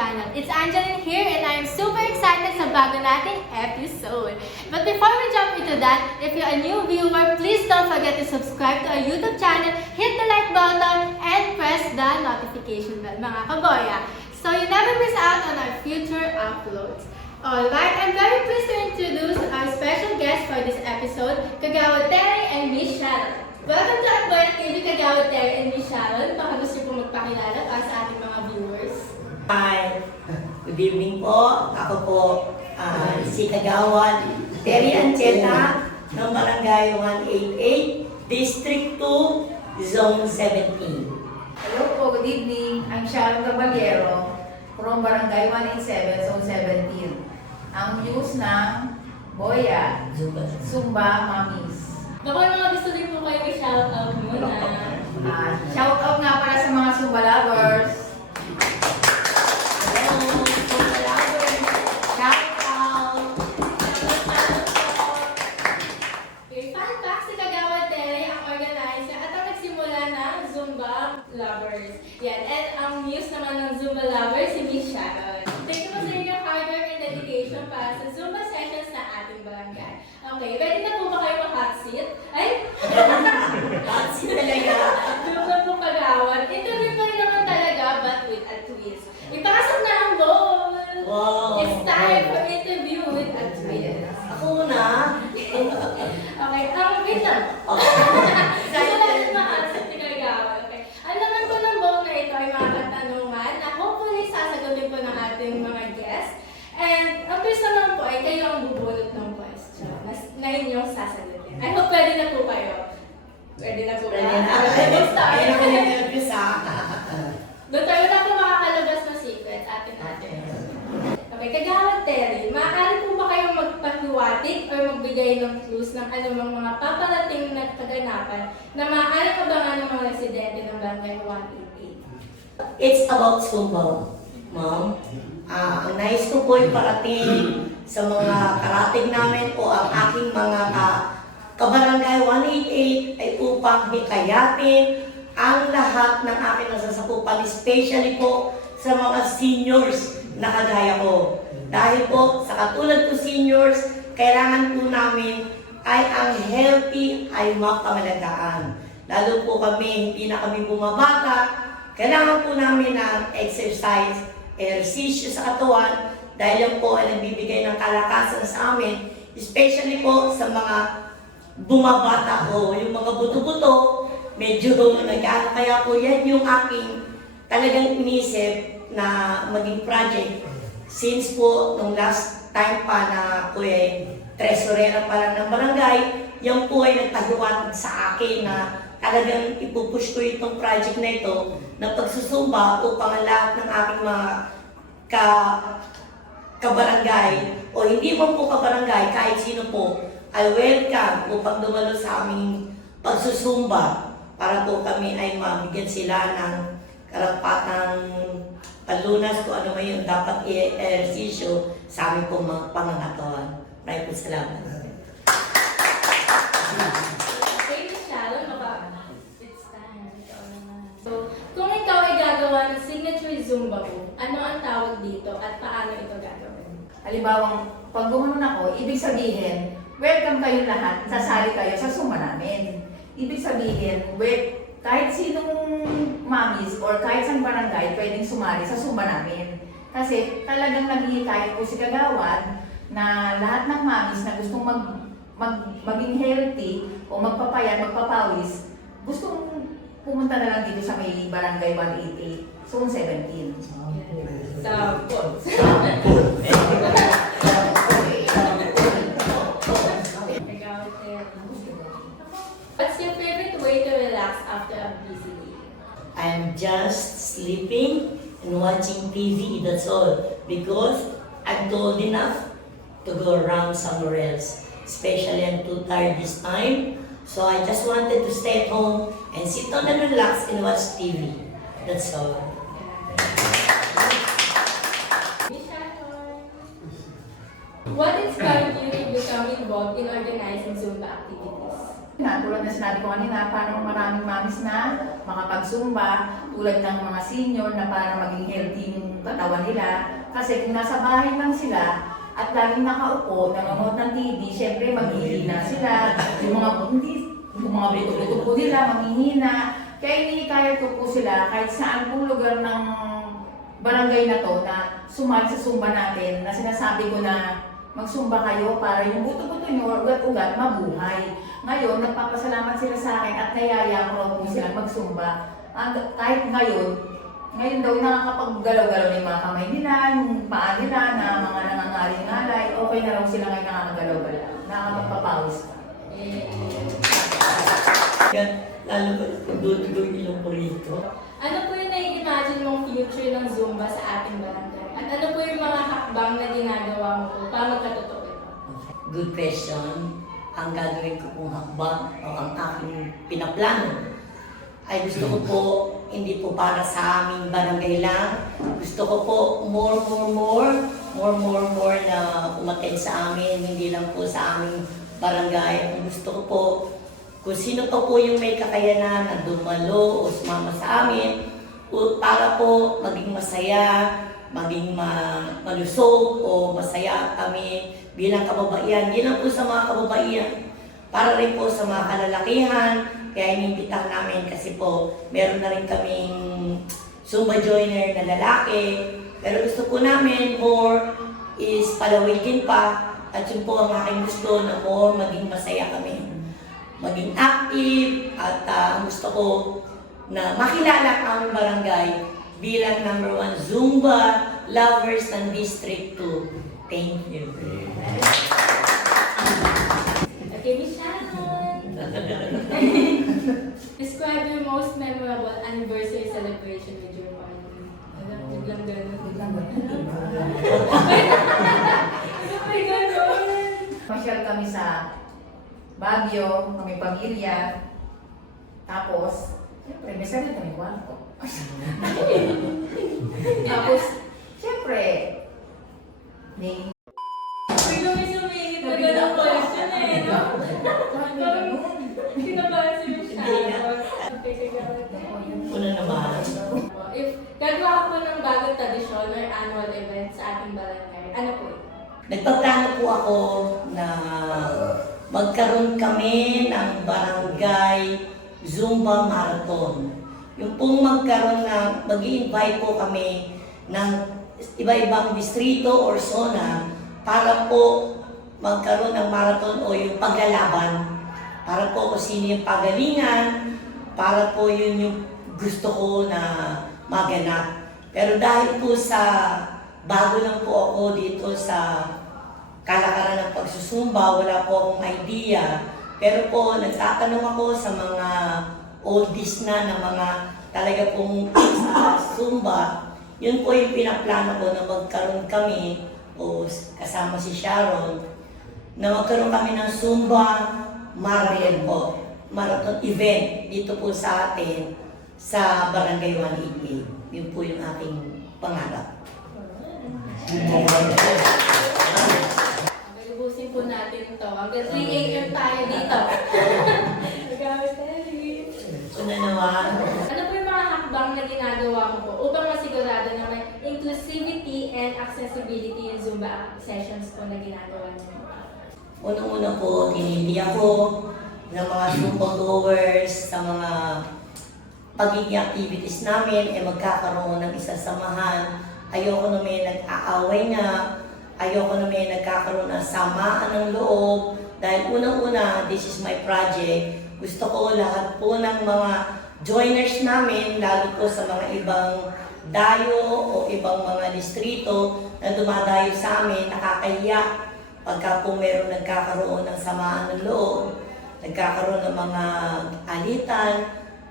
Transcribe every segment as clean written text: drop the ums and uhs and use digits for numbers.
channel. It's Angeline here and I'm super excited sa bago nating episode. But before we jump into that, if you're a new viewer, please don't forget to subscribe to our YouTube channel, hit the like button, and press the notification bell, mga kaboya, so you never miss out on our future uploads. Alright, I'm very pleased to introduce our special guest for this episode, Kagawad Terry and Miss Sharon. Welcome to Akboyan TV, Kagawad Terry and Miss Sharon. Baka gusto po magpakilala para sa ating mga viewers. Hi, good evening po. Ako po si Kagawad Terry Ancheta ng Barangay 188, District 2, Zone 17. Hello po, good evening. I'm Sharon Caballero from Barangay 187, Zone 17. Ang news ng Boya, Zumba Mamis. Baka yung mga gusto din po kayo i-shoutout muna. Shout out nga para sa mga Zumba lovers. Hello, Zumba lovers. Shout out. Okay, fun fact, si Kagawad Terry ang organizer at ang nagsimula ng Zumba Lovers. Yan, and ang news naman ng Zumba Lovers, si Miss Sharon. Thank you po sa inyong hard work and dedication para sa Zumba sessions na ating barangay. Okay, ready na po ba kayo mag-hot seat? Ay! Kasi talaga. Zumba po Kagawad. Interview pa rin naman talaga, but with a twist. Ipasok na ang ball! Wow. It's time for interview with a twist. Ako na. Okay, wait lang. Kasi natin ma-answer ni Kagawad. Okay. Ang laman po ng bowl na ito ay mga katanungan na hopefully sasagutin po ng ating mga guests. And ang twist naman po ay kayo ang bubulot ng question na inyong sasagutin. I hope pwede na po kayo. Pwede na po ba? Pwede na. Let's start. Kaya ako na-nervous Doctor, wala po makakalabas na secret ating natin. Okay, Kagawad Terry, maaari po ba kayong magpahiwatig or magbigay ng clues ng anumang mga paparating na kaganapan na maaari abangan ng mga residente ng Barangay 188? It's about Zumba, ma'am. Ang nais ko po iparating sa mga karating namin o ang aking mga kabarangay 188 ay upang hikayatin ang lahat ng aking nasasakupan, especially po sa mga seniors na kagaya ko. Dahil po sa katulad ko seniors, kailangan po namin ay ang healthy ay mapangalagaan. Lalo po kami, hindi na kami bumabata, kailangan po namin ng exercise, ehersisyo sa katawan dahil yan po ay nagbibigay ng kalakasan sa amin, especially po sa mga bumabata o yung mga buto-buto, medyo nag-ano. Kaya po yan yung aking talagang inisip na maging project since po nung last time pa na ako tresurera pa lang ng barangay, yan po ay nagpahiwatig sa akin na talagang ipupush ko itong project na ito na pagsusumba upang ang lahat ng aking mga kabarangay o hindi mo po kabarangay, kahit sino po ay welcome upang dumalo sa aming pagsusumba para po kami ay mabigyan sila ng karapatang palunas kung ano man yung dapat i-ehersisyo sa aming pong mga pangangatawan. Maraming po salamat. Okay, Miss Sharon, it's time. Ikaw naman. So, kung ikaw ay gagawa ng signature Zumba mo, ano ang tawag dito at paano ito gagawin? Halimbawa, pag gumanon ako, ibig sabihin, welcome kayo lahat, sasali kayo sa Zumba namin. Ibig sabihin, kahit sinong mamis or kahit sa barangay pwedeng sumali sa Zumba namin. Kasi talagang naghihikayat po si Kagawad na lahat ng mamis na gustong maging healthy o magpapayat, magpapawis, gustong pumunta na lang dito sa may Barangay 188, Zone 17. Sa pods. What's your favorite way to relax after a busy day? I'm just sleeping and watching TV, that's all. Because I'm too old enough to go around somewhere else. Especially I'm too tired this time. So I just wanted to stay at home and sit down and relax and watch TV. That's all. Miss Sharon, what inspired you to become involved in organizing Zumba activities? Tulad na sinabi ko kanina, paano maraming mamis na makapag-zumba, tulad ng mga senior na para maging healthy yung katawan nila. Kasi kung nasa bahay lang sila at laging nakaupo, nanonood ng TV, syempre maghihina sila. Yung mga buto-buto po nila, manghihina. Kaya inikayat ko po sila kahit saan pong lugar ng barangay na to na sumali sa Zumba natin, na sinasabi ko na magsumba kayo para yung buto-buto nyo, ugat-ugat, mabuhay. Ngayon, nagpapasalamat sila sa akin at nayaya ko po silang magsumba. Kahit ngayon daw nakakapaggalaw-galaw na yung mga kamay nila, yung paa nila na mga nangangaling-ngalay, okay na raw sila ngayon nakakagalaw-galaw. Nakakapagpapawis ka. Yan, lalo ko kung doon yung purito. Ano po yung nai-imagine mong future ng Zumba sa ating barangay? At ano po yung mga hakbang na ginagawa mo po para magkatotoo ito? Good question. Ang gagawin ko pong hakbang o ang aking pinaplano ay gusto ko po, hindi po para sa aming barangay lang. Gusto ko po more na umattend sa amin, hindi lang po sa aming barangay. Ang gusto ko po, kung sino pa po yung may kakayanan na dumalo o sumama sa amin, para po maging masaya, maging malusog o masaya kami bilang kababaihan. Hindi lang po sa mga kababaihan, para rin po sa mga kalalakihan. Kaya inimbitahan namin kasi po meron na rin kaming Zumba joiner na lalaki. Pero gusto po namin more is palawikin pa. At yun po ang aking gusto na more maging masaya kami. Maging active at gusto ko na makilala ang aming barangay bilang #1 Zumba lovers ng District 2. Thank you. Okay, Miss Sharon. Describe your most memorable anniversary celebration with your family. Biglang gano'n. Ay, gano'n. Masyal kami sa Baguio, kami pamilya. Tapos, siyempre, may sarili kami kwarto. Tapos, siyempre, Biglang may sumingit na gano'ng question eh, no? Kinabahan si Miss Sharon. Una naman. If gagawa ko ng bagong tradisyon or annual event sa ating barangay, ano po? Nagpaplano po ako na magkaroon kami ng barangay Zumba Marathon. Yung pong magkaroon na, mag-i-invite po kami ng iba-ibang distrito or zona para po magkaroon ng marathon o yung paglalaban. Para po kung sino yung pagalingan, para po yun yung gusto ko na maganap. Pero dahil po sa bago lang po ako dito sa kalakaran ng pagsusumba, wala po akong idea. Pero po, nagtatanong ako sa mga oldies na mga talaga pong Zumba. Yun po yung pinaplano ko na magkaroon kami, o kasama si Sharon, na magkaroon kami ng Zumba Marathon po. Marathon event dito po sa atin sa Barangay 188. Yun po yung aking pangarap. Ubusin po natin ito. Hanggang 3 a.m. tayo dito. Magamit tayo. Una naman. Ano po yung mga hakbang na ginagawa mo po upang masigurado na may inclusivity and accessibility yung Zumba sessions po na ginagawa niyo? Unang-una po, hinili ako ng mga Zumba goers sa mga pagiging activities namin, magkakaroon ng isa samahan. Ayoko na may nag-aaway na, ayoko na may nagkakaroon ng samaan ng loob. Dahil unang-una, this is my project. Gusto ko lahat po ng mga joiners namin, lalo po sa mga ibang dayo o ibang mga distrito na dumadayo sa amin, nakakahiya pagka po meron nagkakaroon ng samaan ng loob, nagkakaroon ng mga alitan,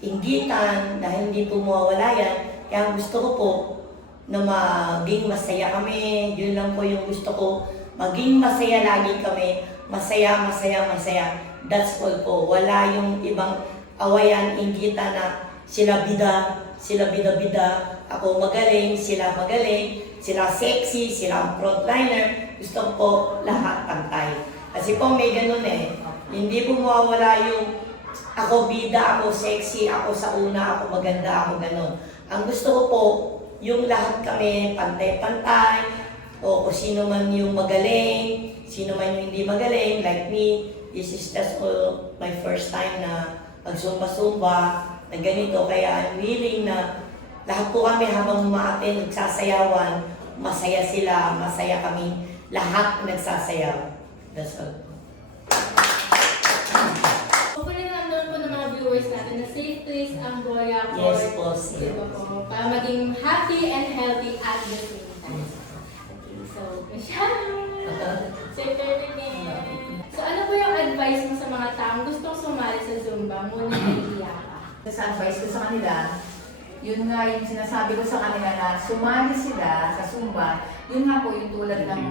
inggitan, dahil hindi po mawawala yan. Kaya gusto ko po na maging masaya kami. Yun lang po yung gusto ko. Maging masaya lagi kami. Masaya, masaya, masaya. That's all po. Wala yung ibang awayan, inggitan na sila bida, bida. Ako magaling, sila sexy, sila frontliner. Gusto ko po lahat pantay. Kasi po may ganun eh. Hindi po mawawala yung ako bida, ako sexy, ako sa una, ako maganda, ako ganon. Ang gusto ko po, yung lahat kami pantay-pantay, o kung sino man yung magaling, sino man yung hindi magaling, like me, this is just my first time na magsumba-sumba, na ganito, kaya I'm willing na lahat po kami habang umaatin, nagsasayawan, masaya sila, masaya kami, lahat nagsasayaw. That's all. Hopefully naman po ng mga viewers natin na safe place ang Goya Court. Yes po, safe. Diba po? Para maging happy and healthy at the same time. Okay, so, masyado. Safe learning. So, ano po yung advice mo sa mga taong gustong sumali sa Zumba? Muna nahihiya ka. Sa advice ko sa kanila, yun nga yung sinasabi ko sa kanila na sumali sila sa Zumba, yun nga po yung tulad ng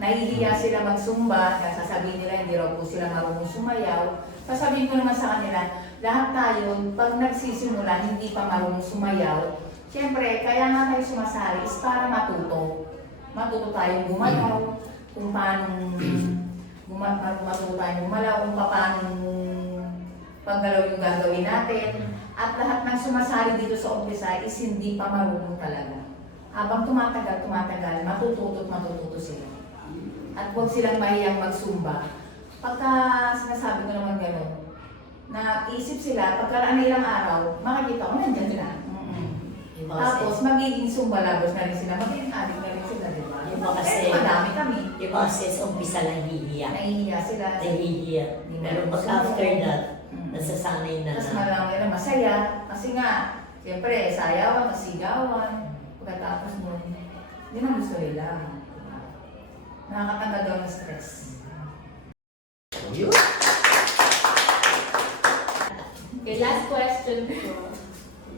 nahihiya sila mag-Zumba, sasabihin nila hindi raw po sila marunong sumayaw. Sasabihin ko naman sa kanila, lahat tayo, pag nagsisimula, hindi pa marunong sumayaw, siyempre, kaya nga tayo sumasali is para matuto. Matuto tayong gumalaw, kung paano matuto tayong gumalaw, kung paano paggalaw yung gagawin natin. At lahat ng sumasali dito sa umpisa is hindi pa marunong talaga. Habang tumatagal, matututo sila. At huwag silang mahiyang mag-Zumba. Pagka sinasabi ko naman gano'n, na isip sila, pagka ilang araw, makikita ko, nandiyan sila. Iba Tapos kasi, magiging Zumba lovers na rin sila, magiging adik na rin sila, di ba? Iba kasi- Eh, madami kami. iba kasi sa umpisa nahihiya. Nahihiya sila. Nahihiya. Pero pag after that, nasasanay na Tapos na. marami na masaya. Kasi nga, siyempre, sayawan, kasigawan. Pagkatapos nun, yun ang gusto nila. Nakakatanggal daw ng stress. Okay, last question ko.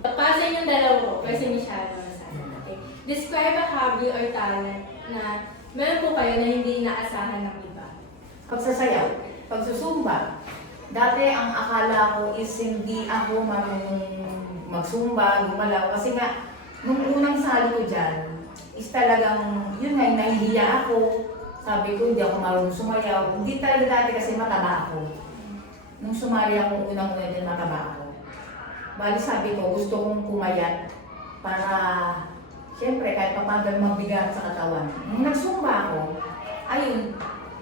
Pasa yung dalawa ko, kasi ni Sharon. Okay. Describe a hobby or talent na meron po kayo na hindi inaasahan ng iba. Pagsasayaw, pagsusumba. Dati ang akala ko is hindi ako marunong magsumba, gumalaw. Kasi nga, nung unang sali ko dyan, is talagang, yun nga, nahihiya ako. Sabi ko, hindi ako marunong sumayaw. Hindi talaga dati kasi mataba ako. Nung sumali ako, unang-una din mataba ako. Bali sabi ko, gusto kong pumayat para, siyempre, kahit papagal mabigat sa katawan. Nung nagsumba ako, ayun,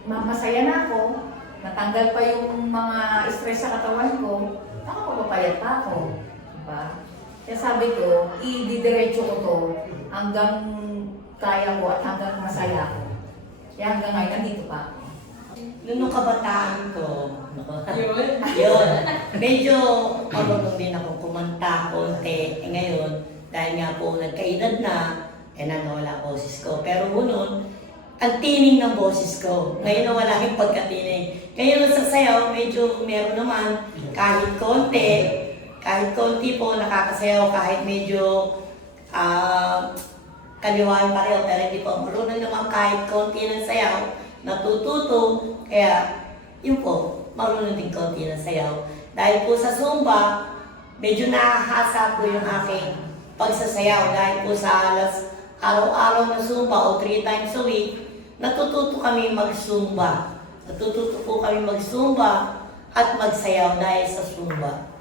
masaya na ako. Natanggal pa yung mga stress sa katawan ko, nakapapapayat pa ako. Diba? Kaya sabi ko, i-didiretso ko to hanggang kaya ko at hanggang masaya ko. Kaya hanggang ngayon, nandito pa ako. Nung kabataan ko, Yun. yun, medyo marunong din ako kumanta konti. Ngayon, dahil nga po nagkaedad na, nawala boses ko. Pero noon, ang tining ng boses ko. Ngayon nawala yung pagkatining. Ngayon sa sayaw, medyo meron naman, kahit konti po nakakasayaw, kahit medyo kaliwaan pareho, pero hindi po marunong naman kahit konti ng sayaw, natututo, kaya yun po, marunong din konti ng sayaw. Dahil po sa Zumba, medyo nakahasa po yung aking pagsasayaw dahil po sa araw-araw na Zumba o 3 times a week, natututo kami mag-Zumba. Natututo po kami mag-Zumba at magsayaw dahil sa Zumba.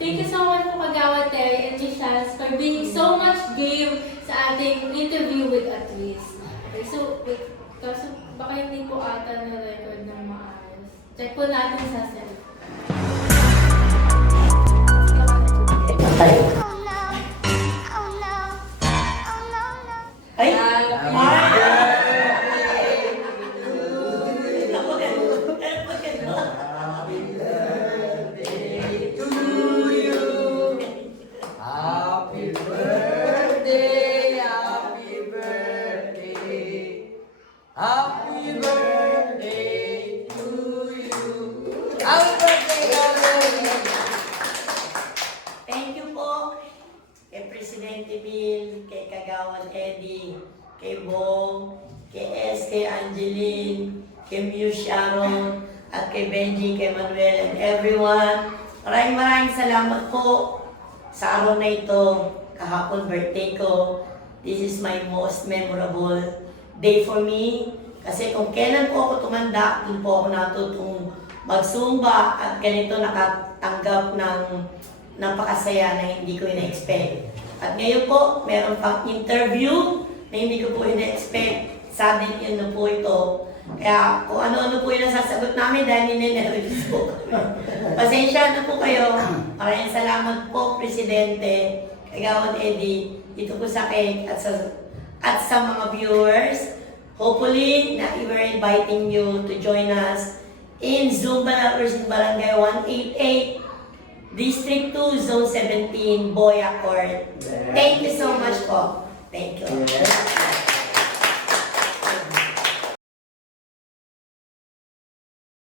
Thank you so much po Kagawad Terry and Miss Shaz for being so much game sa ating interview with Atwis. Okay, so, kaso baka hindi po ata na-record ng maayos. Check po natin sa cell. Ay! Ay! Happy birthday, happy birthday, happy birthday to you. Happy birthday, Kagawad! Thank you po kay Presidente Bill, kay Kagawad Eddie, kay Bong, kay S, kay Angeline, kay Muse Sharon, at kay Benji, kay Manuel, and everyone. Maraming salamat po sa araw na ito. Kahapon birthday ko. This is my most memorable day for me. Kasi kung kailan po ako tumanda, doon po ako natutong mag-Zumba at ganito nakatanggap ng napakasaya na hindi ko ina-expect. At ngayon po, meron pang interview na hindi ko po ina-expect. Sudden yun na po ito. Kaya kung ano-ano po yung nasasagot namin dahil ninenervous po kami. Pasensya na po kayo. Maraming salamat po, Presidente, Kagawad Eddie, dito po sa cake at sa mga viewers. Hopefully, na we're inviting you to join us in Zumba Lovers in Barangay 188, District 2, Zone 17, Boya Court. Thank you so much po. Thank you.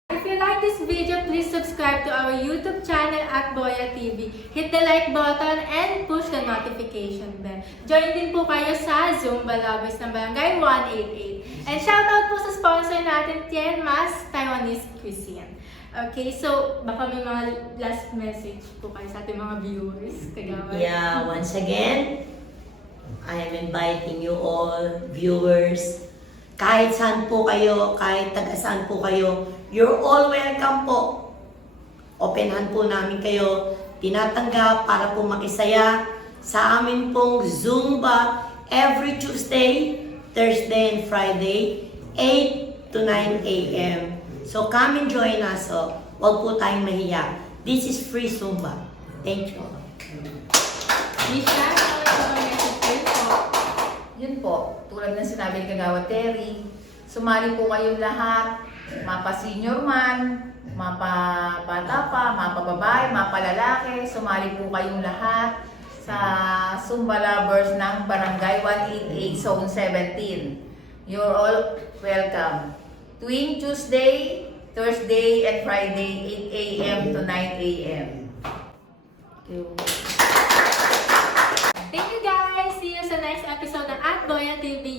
If you like this video, please subscribe to our YouTube channel at Boya TV. Hit the like button and push the notification bell. Join din po kayo sa Zumba Lovers ng Barangay 188. And shoutout po sa sponsor natin, Tien Mas Taiwanese Cuisine. Okay, so baka may mga last message po kayo sa ating mga viewers. Kagawad. Yeah, once again, I am inviting you all, viewers, kahit saan po kayo, kahit taga saan po kayo, you're all welcome po. Openan po namin kayo, tinatanggap para po makisaya sa amin pong Zumba every Tuesday, Thursday, and Friday, 8 to 9 a.m. So come and join us. So, huwag po tayong mahiya. This is free Zumba. Thank you. Misha, ano yung mga message kayo po? Yun po, tulad ng sinabi ni Kagawad Terry, sumali po kayong lahat, mapa senior man, mapa bata pa, mapa babae, mapa lalaki, sumali po kayong lahat sa Zumba Lovers ng Barangay 188 Zone 17. You're all welcome. Tuwing Tuesday, Thursday, and Friday, 8 a.m. to 9 a.m. Thank you. Thank you guys! See you sa next episode ng At Boya TV.